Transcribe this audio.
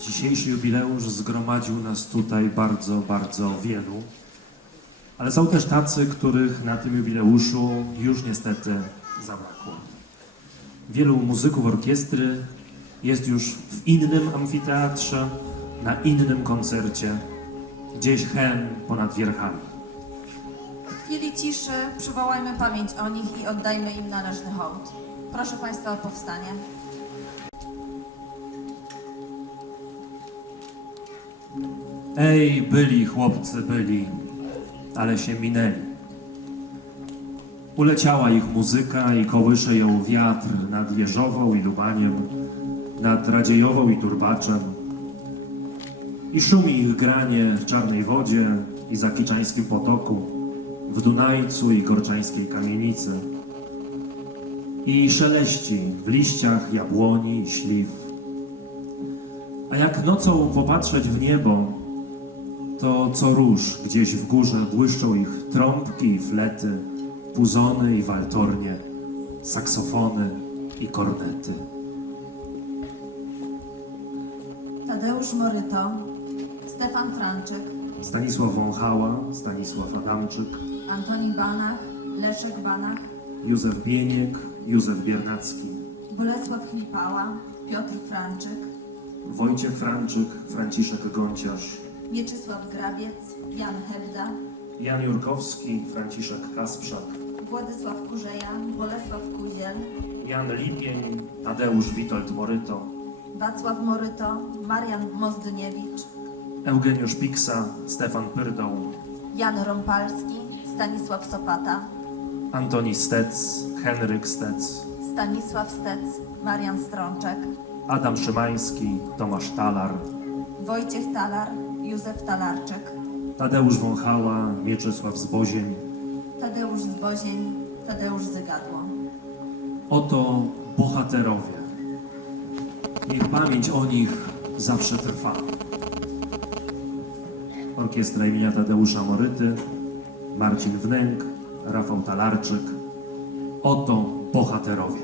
Dzisiejszy jubileusz zgromadził nas tutaj bardzo, bardzo wielu, ale są też tacy, których na tym jubileuszu już niestety zabrakło. Wielu muzyków orkiestry jest już w innym amfiteatrze, na innym koncercie, gdzieś hen ponad wierchami. W chwili ciszy przywołajmy pamięć o nich i oddajmy im należny hołd. Proszę Państwa o powstanie. Ej, byli chłopcy, byli, ale się minęli. Uleciała ich muzyka i kołysze ją wiatr nad Jeżową i Lubaniem, nad Radziejową i Turbaczem. I szumi ich granie w Czarnej Wodzie i Zakiczańskim Potoku, w Dunajcu i Gorczańskiej Kamienicy. I szeleści w liściach jabłoni i śliw. A jak nocą popatrzeć w niebo, to co róż gdzieś w górze błyszczą ich trąbki i flety, puzony i waltornie, saksofony i kornety. Tadeusz Moryto, Stefan Franczyk, Stanisław Wąchała, Stanisław Adamczyk, Antoni Banach, Leszek Banach, Józef Bieniek, Józef Biernacki, Bolesław Chlipała, Piotr Franczyk, Wojciech Franczyk, Franciszek Gąciarz, Mieczysław Grabiec, Jan Hebda, Jan Jurkowski, Franciszek Kasprzak, Władysław Kurzeja, Bolesław Kuziel, Jan Lipień, Tadeusz Witold Moryto, Wacław Moryto, Marian Mozdniewicz, Eugeniusz Piksa, Stefan Pyrdoł, Jan Rąpalski, Stanisław Sopata, Antoni Stec, Henryk Stec, Stanisław Stec, Marian Strączek, Adam Szymański, Tomasz Talar, Wojciech Talar, Józef Talarczyk, Tadeusz Wąchała, Mieczysław Zbozień. Tadeusz Zbozień, Tadeusz Zygadło. Oto bohaterowie. Niech pamięć o nich zawsze trwa. Orkiestra imienia Tadeusza Moryty, Marcin Wnęk, Rafał Talarczyk. Oto bohaterowie.